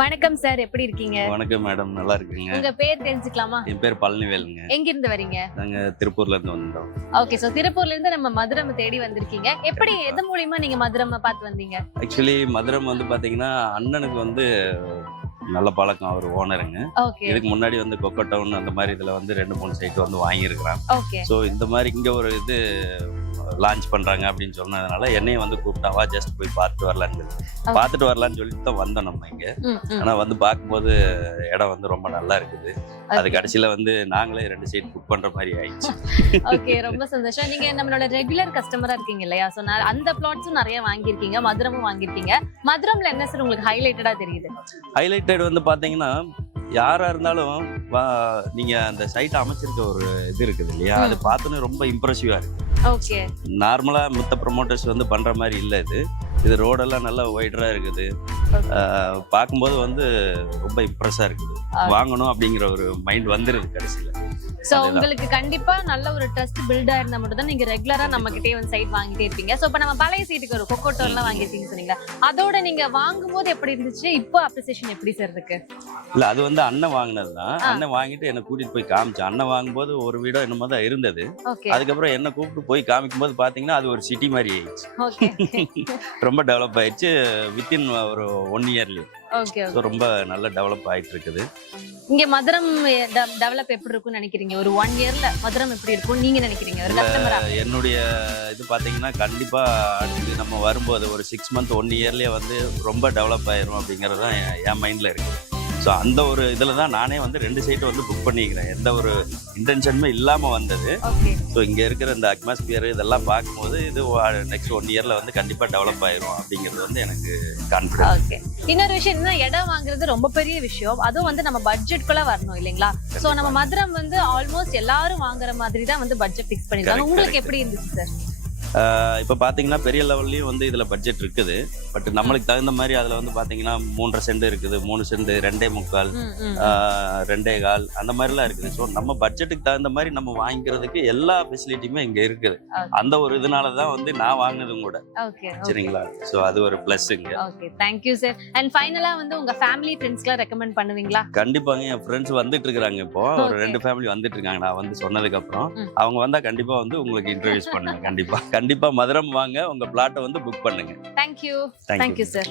வணக்கம் சார், எப்படி இருக்கீங்க? வணக்கம் மேடம், நல்லா இருக்குங்க. உங்க பேர் தெரிஞ்சுக்கலாமா? என் பேர் பழனிவேலுங்க. எங்க இருந்து வரீங்க? நாங்க திருப்பூர்ல இருந்து வந்தோம். ஓகே, சோ திருப்பூர்ல இருந்து நம்ம மதுரம் தேடி வந்திருக்கீங்க. எப்படி எது மூலியமா நீங்க மதுரம் பார்த்து வந்தீங்க? ஆக்சுவலி மதுரம் பாத்தீங்கன்னா அண்ணனுக்கு நல்ல பழக்கம், அவர் ஓனருங்க. ஓகே. இதுக்கு முன்னாடி கொக்கோ டவுன் அந்த மாதிரி இதுல 2-3 சைட் வாங்கியிருக்கிறான். ஓகே. ஸோ இந்த மாதிரி இங்க ஒரு இது லான்ச் பண்றாங்க அப்படின்னு சொன்னதுனால என்னையும் கூப்பிட்டாவா ஜஸ்ட் போய் பார்த்துட்டு வரலான்னு சொல்லிட்டு தான் வந்தோம் நம்ம இங்க. ஆனா பார்க்கும்போது இடம் ரொம்ப நல்லா இருக்குது. அது கடைசியில நாங்களே 2 சைட் புக் பண்ற மாதிரி ஆயிடுச்சு. ஓகே, ரொம்ப சந்தோஷம். நீங்க நம்மளோட ரெகுலர் கஸ்டமரா இருக்கீங்க இல்லையா? சோ அந்த பிளாட்ஸும் நிறைய வாங்கியிருக்கீங்க, மதுரமும் வாங்கியிருக்கீங்க. மதுரம்ல என்ன சார் உங்களுக்கு ஹைலைட்டடா தெரியுது? ஹைலைட்டட் பாத்தீங்கன்னா யாரா இருந்தாலும் நீங்க அந்த சைட் அமைச்சிருக்க ஒரு இது இருக்குது இல்லையா, அது பார்த்தோன்னே ரொம்ப இம்ப்ரெசிவா இருக்கு. ஓகே. நார்மலா மத்த ப்ரொமோட்டர்ஸ் பண்ற மாதிரி இல்ல இது ரோடெல்லாம் நல்லா ஒய்டரா இருக்குது. பார்க்கும்போது ரொம்ப இம்ப்ரெஸ்ஸா இருக்குது. வாங்கணும் அப்படிங்கிற ஒரு மைண்ட் வந்துருது கடைசியில. சோ உங்களுக்கு கண்டிப்பா நல்ல ஒரு ட்ரஸ்ட் பில்ட் ஆயிருந்தா மட்டும் தான் நீங்க ரெகுலரா நம்ம கிட்டே சைட் வாங்கிட்டே இருப்பீங்க. சோ இப்ப நம்ம பழைய சீட்டுக்கு ஒரு கொக்கோ டவுன்லாம் வாங்கிட்டீங்க சொன்னீங்க, அதோட நீங்க வாங்கும்போது எப்படி இருந்துச்சு? இப்போ அப்ரிசியேஷன் எப்படி சார் இருக்கு? இல்ல, அது அண்ணன் வாங்கினதுதான். அண்ணன் வாங்கிட்டு என்ன கூட்டிட்டு போய் காமிச்சு. அண்ணன் வாங்கும்போது ஒரு வீடோ என்னமோ தான் இருந்தது. அதுக்கப்புறம் என்ன கூப்பிட்டு போய் காமிக்கும் போது பாத்தீங்கன்னா அது ஒரு சிட்டி மாதிரி ஆயிடுச்சு. ரொம்ப டெவலப் ஆயிடுச்சு வித்தின் ஒரு 1 இயர்லயே. ரொம்ப நல்ல டெவலப் ஆயிட்டு இருக்குது. இங்க மதுரம் டெவலப் எப்படி இருக்கும்னு நினைக்கிறீங்க? ஒரு 1 இயர்ல மதுரம் எப்படி இருக்கும் நீங்க நினைக்கிறீங்க ஒரு கஸ்டமரா? என்னுடைய இது பாத்தீங்கன்னா கண்டிப்பா அடுத்து நம்ம வரும்போது ஒரு 6 மந்த் 1 இயர்லயே ரொம்ப டெவலப் ஆயிரும் அப்படிங்கறது தான் என் மைண்ட்ல இருக்கு. ஸோ அந்த ஒரு இதில் தான் நானே 2 சைட்டு புக் பண்ணிக்கிறேன். எந்த ஒரு இன்டென்ஷனுமே இல்லாமல் வந்தது. ஸோ இங்கே இருக்கிற இந்த அட்மாஸ்பியர் இதெல்லாம் பார்க்கும்போது இது நெக்ஸ்ட் 1 இயர்ல கண்டிப்பாக டெவலப் ஆயிரும் அப்படிங்கிறது எனக்கு கான்ஃபிடன்ஸ். ஓகே. இன்னொரு விஷயம் என்ன, இடம் வாங்குறது ரொம்ப பெரிய விஷயம். அதுவும் நம்ம பட்ஜெட்குள்ள வரணும் இல்லைங்களா? ஸோ நம்ம மதுரம் ஆல்மோஸ்ட் எல்லாரும் வாங்குற மாதிரி தான் பட்ஜெட் ஃபிக்ஸ் பண்ணிருக்காங்க. உங்களுக்கு எப்படி இருந்துச்சு சார்? இப்போ பார்த்தீங்கன்னா பெரிய லெவல்லையும் இதில் பட்ஜெட் இருக்குது. பட் நம்மளுக்கு தகுந்த மாதிரி அதில் பார்த்தீங்கன்னா 3.5 சென்ட் இருக்குது, 3 சென்ட், 2.25, 2.25 அந்த மாதிரிலாம் இருக்குது. ஸோ நம்ம பட்ஜெட்டுக்கு தகுந்த மாதிரி நம்ம வாங்கிக்கிறதுக்கு எல்லா ஃபெசிலிட்டியுமே இங்கே இருக்குது. அந்த ஒரு இதனால தான் நான் வாங்கினதும் கூட. சரிங்களா? ஸோ அது ஒரு ப்ளஸ்ஸுங்க. Okay, thank you sir. அண்ட் ஃபைனலாக உங்கள் ஃபேமிலி ஃப்ரெண்ட்ஸ்க்குலாம் ரெக்கமெண்ட் பண்ணுவீங்களா? கண்டிப்பாங்க. என் ஃப்ரெண்ட்ஸ் வந்துட்டு இருக்கிறாங்க. இப்போ ஒரு 2 ஃபேமிலி வந்துட்டு இருக்காங்க. நான் சொன்னதுக்கப்புறம் அவங்க வந்தால் கண்டிப்பாக உங்களுக்கு இன்ட்ரடியூஸ் பண்ணுவேன். கண்டிப்பா மதுரம் வாங்க, உங்க பிளாட்டை புக் பண்ணுங்க. Thank you sir.